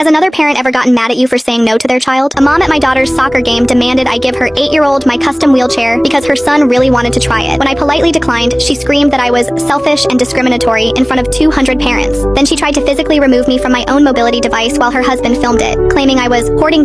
Has another parent ever gotten mad at you for saying no to their child? A mom at my daughter's soccer game demanded I give her 8-year-old my custom wheelchair because her son really wanted to try it. When I politely declined, she screamed that I was selfish and discriminatory in front of 200 parents. Then she tried to physically remove me from my own mobility device while her husband filmed it, claiming I was hoarding